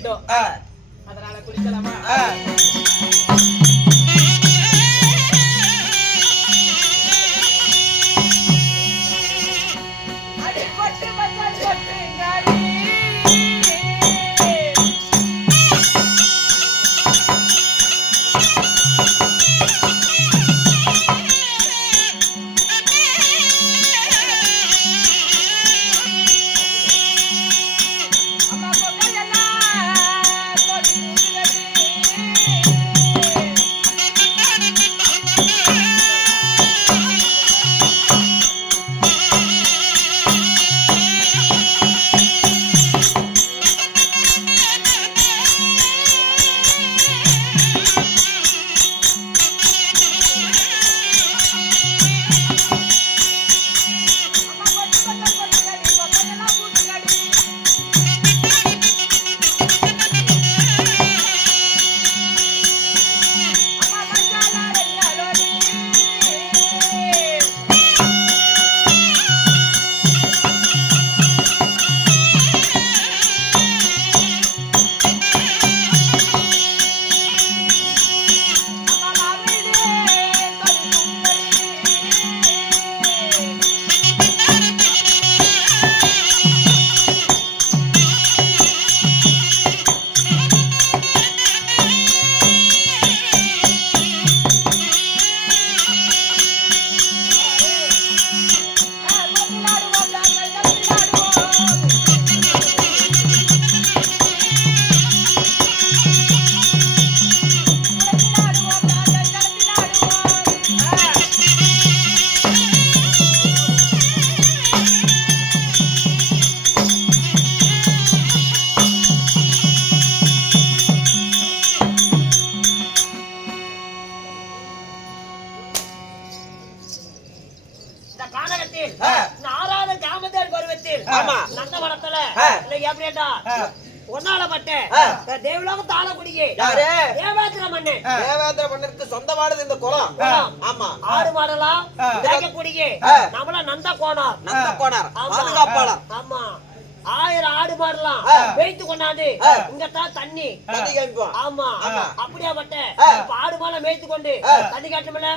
வேண்டும். அதனால குளிக்கலாமா? சொந்தமானது இந்த குளம். ஆமா, ஆடு மாடலாம் தேக்கக்கூடிய நம்மள நந்த கோனார் பாதுகாப்பாளர். ஆமா, 1000 ஆடு மாடலாம் வைத்து கொண்டாந்து இங்கத்தான் தண்ணி காமிப்போம். ஆமா, அப்படியா பட்ட ஆடு மாடலாம் மேய்த்து கொண்டு தண்ணி காட்டுமில்ல.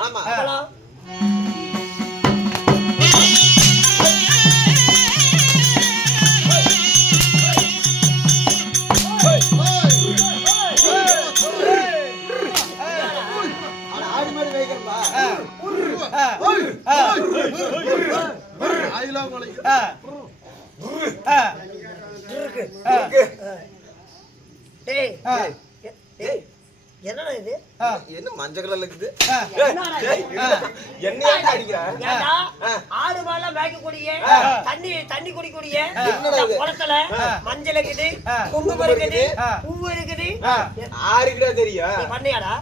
என்னடா இது? என்ன மஞ்சள் கலர்ல இருக்குது? ஆடு மாடல மேய்க்கக்கூடிய தண்ணி குடிக்கூடிய குளத்துல மஞ்சள் இருக்குது, குங்குமம் இருக்குது, பூ இருக்குது. ஆறுகிட்ட தெரியும் பண்ணியாடா?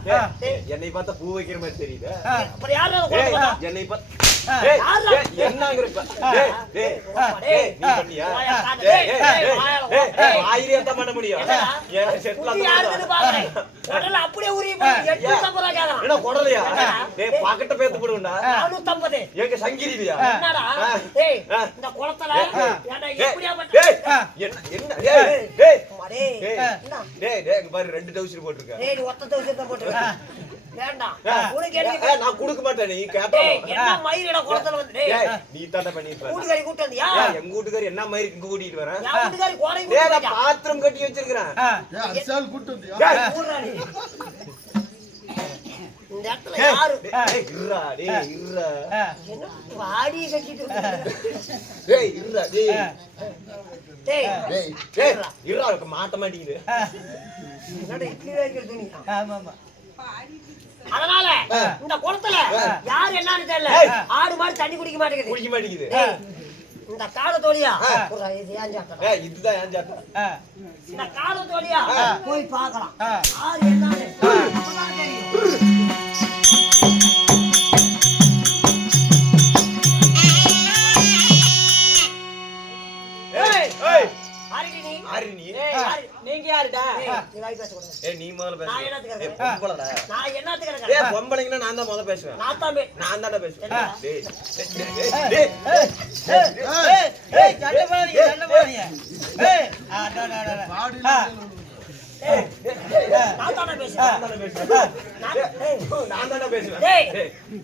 என்னை பார்த்தா பூ வைக்கிற மாதிரி தெரியுது. அப்புறம் யாரு என்னை பார்த்தா என்னங்கிற ஆயிரம் பண்ண முடியும். அப்படியே கொடலையா பாக்கெட்ட பேத்து போடுவா எங்க சங்கிரியா இந்த குளத்துல பாரு 2 டவுசர் போட்டிருக்கேன். ஒத்த டவுசர் தான் போட்டிருக்கேன். வேண்டாம், நான் கொடுக்க மாட்டேன். நீ கேட்டா என்ன மயிரிட குளத்துல வந்து நீ தாண்ட பண்ணிட்டு கூட்டுக்காரி கூட்டு வந்தியா? எங்க வீட்டுக்காரி என்ன மயிருக்கு இங்க கூட்டிட்டு வரேன். என் வீட்டுக்காரி கோடை பாத்திரம் கட்டி வச்சிருக்கிறேன். கூட்டு வந்தியா? இந்த இடத்துல யாரு இருடா டேய் இருடா என்ன வாடி கட்டிட்டு டேய் இருடா டேய் டேய் டேய் டேய் இருடா மாட்ட மாட்டீங்க. என்னடா இட்லி வைக்கிற துணி? ஆமா ஆமா. அதனால இந்த குளத்துல யார் என்னன்னு தெரியல, ஆடு மாதிரி தண்ணி குடிக்க மாட்டேங்குது. இந்த கால தோழியா இதுதான் ஏன் சாட்டா இந்த கால தோழியா போய் பார்க்கலாம் யார் என்னன்னு அப்பதான் தெரியும். நீங்க யாருடா? நீ வாய் பேச கூடாது. ஏய் நீ முதல்ல பேசு. நான் என்னத்துக்கு இருக்கேன்? பொம்பளடா. நான் என்னத்துக்கு இருக்கேன்? ஏய் பொம்பளைங்கன்னா நான் தான் முதல்ல பேசுவேன். நான் தான்டா பேசுவேன். டேய் டேய் ஏய் சண்டை போடாதீங்க. ஏய் அட பாடி நான் தானே பேசுறேன். நான் தானே பேசுவேன். டேய்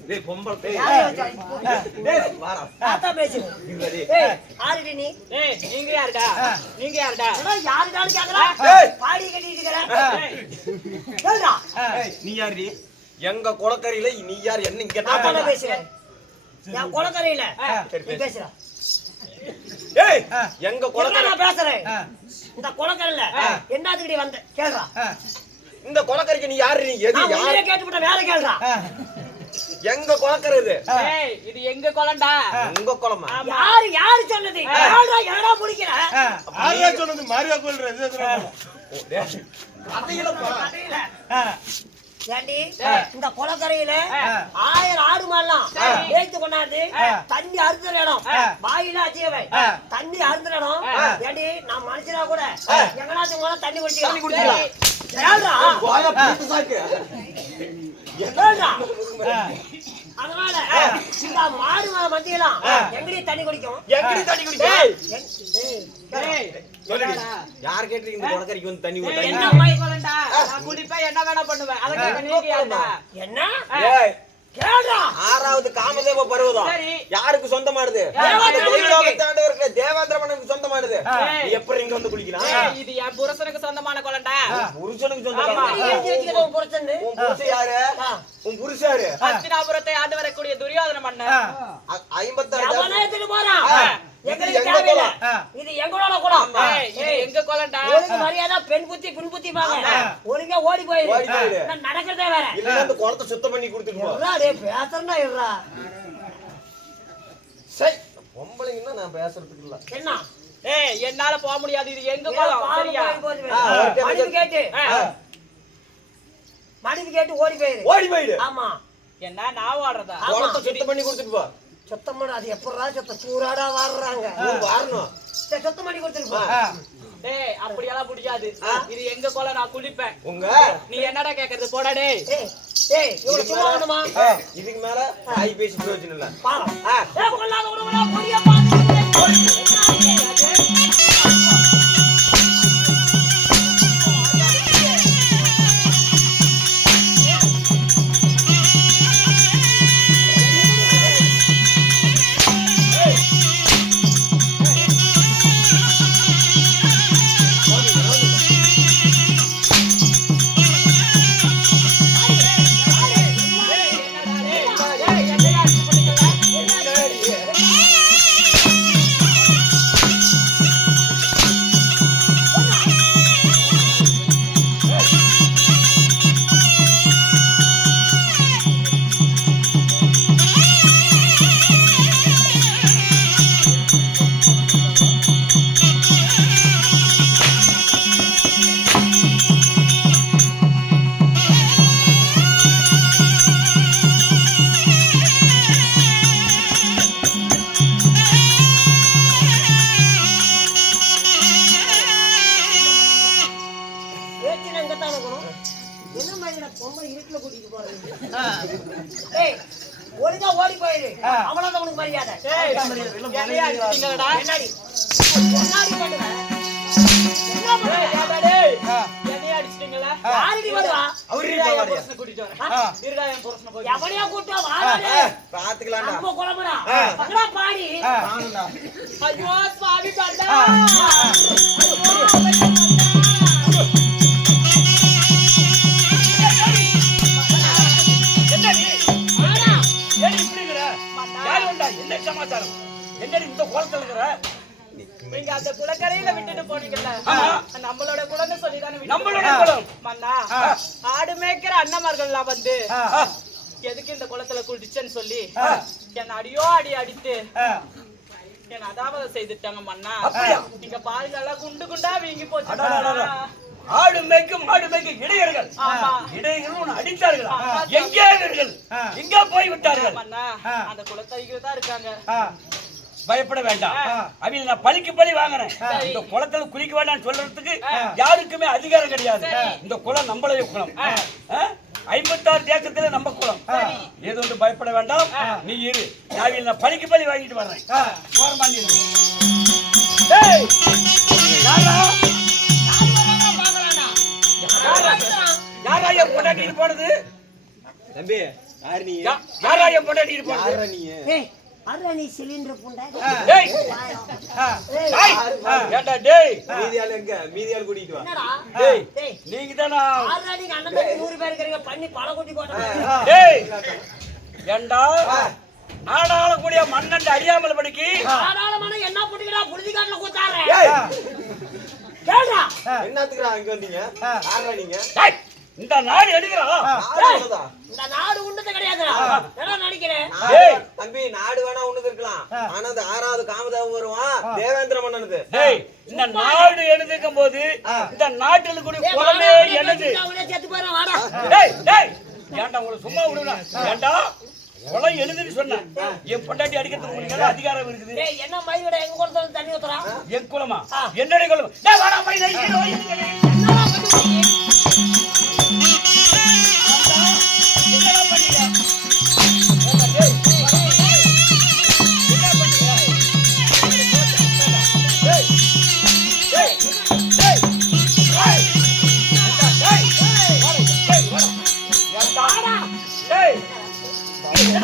டேய் பொம்பளை டேய். டேய் வாடா. நான் தான் பேசுறேன். இல்லடி. ஏய் ஆரிடி நீ? ஏய் நீங்க யாருடா? நீங்க யாருடா? யாருடான்னு கேக்குறா? பாடி கட்டிட்டு இருக்கற. சொல்றா. நீ யாருடி? எங்க குளக்கரையில நீ யார் என்ன நான் கேட்டா தானே பேசுறேன். நான் குளக்கரையில நீ பேசுறா. ஏய் எங்க குளக்கரை நான் பேசுறேன். இந்த குளக்கரையில என்னத்துக்கு வந்த கேளுடா. இந்த குளக்கரைக்கு நீ யாரு? நீ எது நான் யார்? உயிரை கேட்டுவிட்ட வேற கேளுடா. எங்க குளக்கரை இது? ஏய் இது எங்க குளம்டா? உங்க குளமா? யாரு சொன்னது? கேளுடா. என்னடா புடிக்கிற? ஆரியா சொன்னது மாரியா கொல்றது கடையில. ஏண்டி இந்த குளக்கரையில 1000 ஆடு மாடலாம் ஏத்து கொண்டாந்து தண்ணி அறுத்துற இடம் வாயில அச்சியவை தண்ணி அறுத்துற இடம். ஏண்டி நான் மனுஷனா கூட எங்கனாச்சும் போனா தண்ணி குடிக்கலாம். வாயா பீத்து சாக்கு. அதனால இந்த மாடு மத்தியெல்லாம் எங்கடி தண்ணி குடிக்கும்? எங்கடி தண்ணி குடிக்கும்? ஏய் சொல்லுடி. யார் கேட்றீங்க இந்த குளக்கரைக்கு வந்து தண்ணி ஊத்த? என்ன போய் குளம்டா? நான் குடிப்பேன் என்ன வேணா பண்ணுவேன். அதுக்கு நீங்க யாருடா? என்ன ஏய் கேளுடா. 6வது காமதேவ பர்வதம் சரி. யாருக்கு சொந்தமானது? தேவேந்திர தேவேந்திர மன்னனுக்கு சொந்தமானது. நீ எப்படி இங்க வந்து குளிக்கலாம்? ஏய் இது என் புருஷனுக்கு சொந்தமான குளம்டா. புருஷனுக்கு சொந்தமா? உன் புருஷன் உன் புருஷன் யாரு? உன் புருஷன் யாரு? ஹஸ்தினாபுரத்தை ஆண்டு வரக்கூடிய துரியோதன மன்னன். 56 அவனே எடுத்துட்டு போறான். எங்களுக்கு தேவையில்ல. இது எங்களோட குளம். ஏய் இது எங்க குளம்டா? ஒழுங்கு மரியாதை பெண் புத்தி பின் புத்தி பாங்க. ஒழுங்கா ஓடி போயிரு. ஓடி போயிரு. நான் நடக்கிறதே வேற. இல்ல அந்த குளத்தை சுத்தம் பண்ணி கொடுத்துட்டு போ. இருடா டேய் பேசறனா இருடா. சை பொம்பளைங்கன்னா நான் பேசுறதுக்கு இல்ல. என்ன? ஏய் என்னால போக முடியாது. இது எங்க குளம் சரியா? மணிக்கு கேட்டு மணிக்கு கேட்டு ஓடி போயிரு. ஓடி போயிடு. ஆமா. என்ன நான் ஓடுறதா? குளத்தை சுத்தம் பண்ணி கொடுத்துட்டு போ. சுத்தம் பண்ண அது எப்பறா சுத்த சூறாடா வாடுறாங்க. வாரணும். சுத்தம் பண்ணி கொடுத்துட்டு போ. டேய் அப்படியெல்லாம் முடியாது. இது எங்க குளம் நான் குளிப்பேன். உங்க நீ என்னடா கேக்குறது? போடா டேய். ஏய் இவ்வளவு சும்மா வேணுமா? இதுக்கு மேல ஆய் பேசி பிரயோஜனம் இல்ல. பாரு. ஏய் கொள்ளாத உடம்புல பொடியா பாத்து. ஒழுங்கா ஓடி போயிரு. அவ்வளவுதான் உனக்கு மரியாதை. என்னைய அடிச்சிட்டீங்கடா. என்னடி என்னைய அடிச்சிட்டீங்களா? யாரடி வருவா? என் புருஷனை கூட்டிட்டு வரேன். இருடா என் புருஷனை போய். எவனையா கூட்டா வாடா. பாத்துக்கலாம்டா. நம்ம குளமுடா. பக்கடா பாடி. வாங்கடா. ஐயோ சுவாமி கண்டா. என்ன சமாச்சாரம்? என்னடி இந்த கோலத்துல இருக்கிற? நீங்க அந்த குளக்கரையில விட்டுட்டு போனீங்கல்ல, நம்மளோட குளம்னு சொல்லிதானே நம்மளோட குளம் மன்னா. ஆடு மேய்க்கிற அண்ணமார்கள்லாம் வந்து எதுக்கு இந்த குளத்துல குளிச்சேன்னு சொல்லி என்ன அடியோ அடி அடித்து என்ன அதாவது செய்துட்டாங்க மன்னா. நீங்க பாருங்க எல்லாம் குண்டு குண்டா வீங்கி போச்சு. ஆடு மேய்க்கும் இடையர்கள் இடையர்கள் அடித்தார்களா? எங்கே இவர்கள்? எங்க போய் விட்டார்கள்? மன்னா அந்த குளத்தடியில தான் இருக்காங்க. பயப்பட வேண்டாம். அவங்க நான் பழிக்கு பழி வாங்குறேன். இந்த குளத்துல குளிக்க வேண்டாம் சொல்றதுக்கு யாருக்குமே அதிகாரம் கிடையாது. இந்த குளம் நம்மளுடைய குளம். 56 தேசத்துல நம்ம குளம். ஏதோ ஒன்று பயப்பட வேண்டாம். நீ இரு, நான் பழிக்கு பழி வாங்கிட்டு வர்றேன். யாரா என் பொண்டாட்டி போனது தம்பி யார் நீ யாரா என் பொண்டாட்டி போனது யாரா நீ ஏய் அற நீ சிலிண்டர் புண்டை டேய் டேய் ஏண்டா டேய் மீதியால் கூட்டிட்டு வா என்னடா டேய் டேய் நீங்க தானா ஆல்ரெடி அண்ணன் தம்பி 100 பேர் இருக்கீங்க பண்ணி பல குட்டி போட்டா டேய் ஏண்டா நாடாள கூடிய மன்னன் அறியாமல் படிக்கி ஆடாளமான என்ன புடிங்கடா புடிதி காட்ல கூத்தாறே ஏய் கேளுடா என்னத்துக்குடா அங்க வந்தீங்க யாரா நீங்க டேய் இந்த நாடு எடுங்கடா நாடுதா இந்த நாடு உண்டது கிடையாதுடா என்ன நினைக்கிறேன் டேய் தம்பி நாடு வேணா ஒண்ணுது இருக்கலாம் ஆனா அந்த 6வது காமதேவன் வருவான் தேவேந்திர மன்னனுது டேய் இந்த நாடு எழுதுக்கும் போது இந்த நாட்டில் கூடிய குலமே என்னது அவனே செத்து போறா வாடா டேய் டேய் ஏன்டா உங்களை சும்மா விடுடா ஏன்டா குலை எழுதுன்னு சொன்னேன் என் பொண்டாட்டி அடிக்கிறதுக்கு உங்களுக்கு அதிகாரம் இருக்குது டேய் என்ன மயிரோட எங்க கொடுத்தாலும் தண்ணி ஊத்துறா என் குலமா என்னுடைய குலம் டேய் வாடா போய் என்னடா பண்ணுவீங்க என்னடா பண்ணீங்க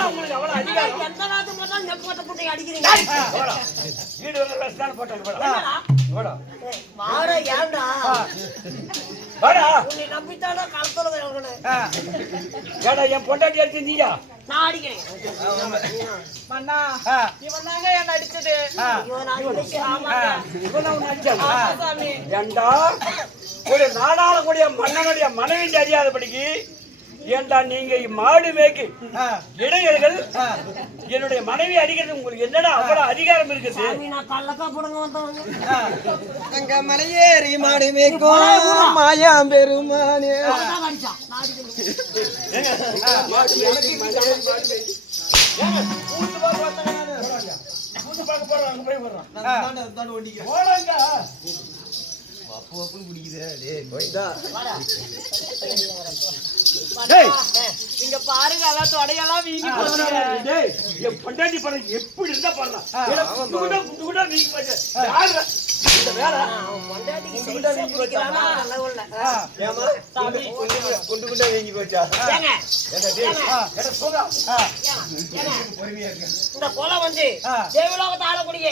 உங்களுக்கு அவ்வளவு அதிகாரம் எந்த நாட்டு போட்டாலும் நெப்போட்ட புட்டை அடிக்கிறீங்க வீடு வந்து ரெஸ்டாரண்ட் போட்டு போடா போடா வாடா ஏன்டா வாடா உன்னை நம்பிட்டானா கலத்தல வரணும் ஏடா என் பொண்டாட்டி அடிச்சு நீயா நான் அடிக்கிறேன் மன்னா இவன் தாங்க என்ன அடிச்சது ஐயோ நான் அடிச்சு ஆமாடா இவனா உன்னை அடிச்சானா சாமி ஏண்டா ஒரு நாடாள கூடிய மன்னனுடைய மனைவி அறியாதபடிக்கு ஏண்டா நீங்க மாடு மேய்க்கு இடையர்கள் என்னுடைய மனைவி அடிக்கிறது உங்களுக்கு என்னடா அவ்வளவு அதிகாரம் இருக்குது சாமி நான் கல்லக்கா புடுங்க வந்தவங்க அங்க மலையேறி மாடு மேய்க்கும் மாயா பெருமானே அதான் அடிச்சான் நான் அடிக்கிறேன் இங்க பாருங்க எல்லாம் தொடையெல்லாம் வீங்கி போச்சு என் பொண்டாட்டி படம் எப்படி இருந்தா பண்ணலாம் வீங்கி போச்சு யாரு இந்த வேலை பொண்டாட்டிக்கு சைஸே பிடிக்கலாமா நல்ல உள்ள ஏமா குண்டு குண்டா வீங்கி போச்சா ஏங்க என்ன சொல்றா இந்த குளம் வந்து தேவலோகத்தை ஆளக்கூடிய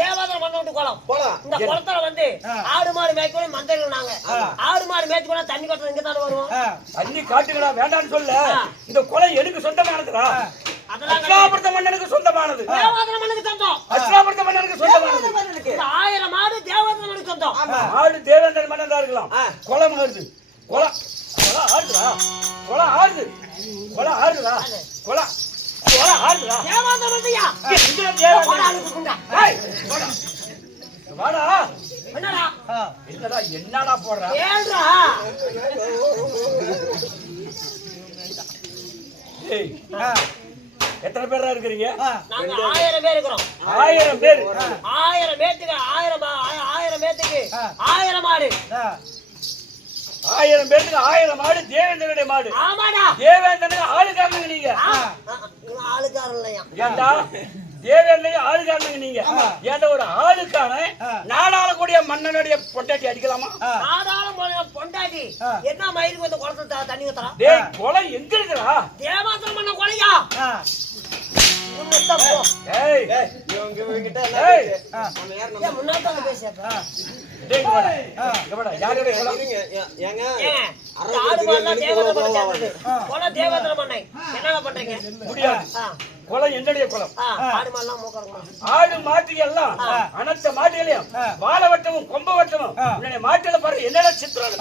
தேவாதர மண்ணோட்டு குளம் போலாம் இந்த குளத்துல வந்து ஆடு மாடு மேய்க்கணும் மந்தைகள் நாங்க ஆடு மாடு மேய்ச்சி போனா தண்ணி கட்டுறது இங்க தானே வருவோம் தண்ணி காட்டுங்களா வேண்டாம்னு சொல்ல இந்த குளம் எனக்கு சொந்தமானதுடா அதெல்லாம் அஸ்லாபுரத்த மன்னனுக்கு சொந்தமானது தேவாதர மண்ணுக்கு சொந்தம் அஸ்லாபுரத்த மன்னனுக்கு சொந்தமானது இந்த 1000 மாடு தேவாதர மண்ணுக்கு சொந்தம் ஆடு தேவேந்திர மன்னன் தான் இருக்கலாம் குளம் ஆடுது குளம் குளம் ஆடுதுடா குளம் ஆடுது குளம் ஆடுதுடா குளம் குளம் ஆடுதுடா தேவாதர மண்ணுயா இந்த தேவேந்திர போடா ஏய் போடா வாடா என்னடா என்னடா போடுறா ஏழ்றா ஏய் எத்தனை பேரா இருக்கிறீங்க நாங்க 1000 பேர் இருக்கிறோம் 1000 பேர் 1000 பேத்துக்கு 1000 பேத்துக்கு 1000 மாடு 1000 பேருக்கு 1000 மாடு தேவேந்திரனுடைய மாடு ஆமாடா தேவேந்திரனுக்கு ஆளுக்காரனுங்க நீங்க இவன் ஆளுக்காரன் இல்லையா ஏண்டா தேவேந்திரனுக்கு ஆளுக்காரனுங்க நீங்க ஏண்டா ஒரு ஆளுக்கான நாடாளக்கூடிய மன்னனுடைய பொண்டாட்டி அடிக்கலாமா நாடாளும் பொண்டாட்டி என்ன மயிருக்கு வந்து குளத்துல தண்ணி ஊத்துறான் டேய் குளம் எங்க இருக்குடா தேவாசனம் பண்ண கொலையா ஏய் இவங்கிட்ட ஏய் நம்ம யார் நம்ம முன்னாடி பேசியப்ப டேய் இங்க வாடா யாரோட குளம் இருங்க ஏங்க ஆடு மாடுலாம் தேவதர பண்ண சேர்ந்தது குளம் தேவதர பண்ணை என்னங்க பண்றீங்க முடியாது குளம் என்னுடைய குளம் ஆடு மாடுலாம் மூக்கறோம் ஆடு மாட்டு எல்லாம் அனைத்து மாட்டுகளையும் வாழை வட்டமும் கொம்ப வட்டமும் உன்னுடைய மாட்டுல பாரு என்னடா சித்திரம்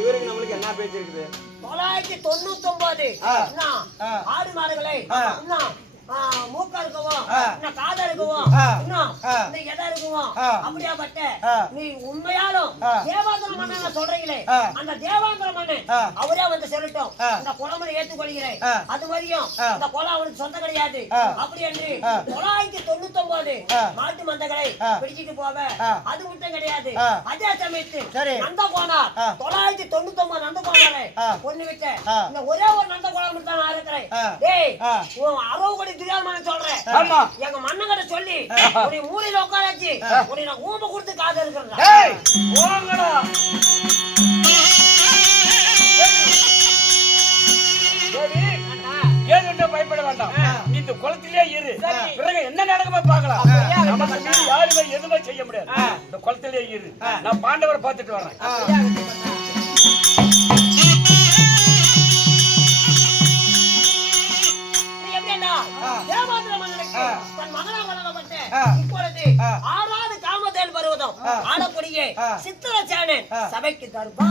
இவருக்கு நம்மளுக்கு என்ன பேச்சு இருக்குது 999 ஆடு மாடுகளை மூக்கா இருக்கவும் இன்னும் காதா இருக்கவும் இன்னும் இந்த எதா இருக்கவும் அப்படியாப்பட்ட நீ உண்மையாலும் தேவாந்திர மன்னன் சொல்றீங்களே அந்த தேவாந்திர மன்னன் அவரே வந்து சொல்லட்டும் இந்த குளமனை ஏற்றுக்கொள்கிறேன் அது மாதிரியும் இந்த குளம் அவனுக்கு சொந்தம் கிடையாது அப்படி என்று 999 மாட்டு மந்தங்களை பிடிச்சிட்டு போவ அது மட்டும் கிடையாது அதே சமயத்தில் நந்த கோணார் 999 நந்த கோணாரை பொண்ணு விட்ட இந்த ஒரே ஒரு நந்த கோணம் தான் நான் இருக்கிறேன் டேய் உன் 60 கோடி துரியாதமான சொல்றேன் எங்க மன்னங்கிட்ட சொல்லி உன்னை மூலையில உட்கார வச்சு உன்னை நான் ஊம்ப கொடுத்து காது இருக்கிறேன் பயப்பட வேண்டாம் இந்த குளத்திலே இரு பிறகு என்ன நடக்குமா பார்க்கலாம் நமக்கு யாருமே எதுவுமே செய்ய முடியாது இந்த குளத்திலே இரு நான் பாண்டவரை பார்த்துட்டு வரேன் தன் மகனா வளரப்பட்ட இப்பொழுது 6வது காமதேல் பருவதம் ஆடக்கூடிய சித்திரசேனன் சபைக்கு தருவா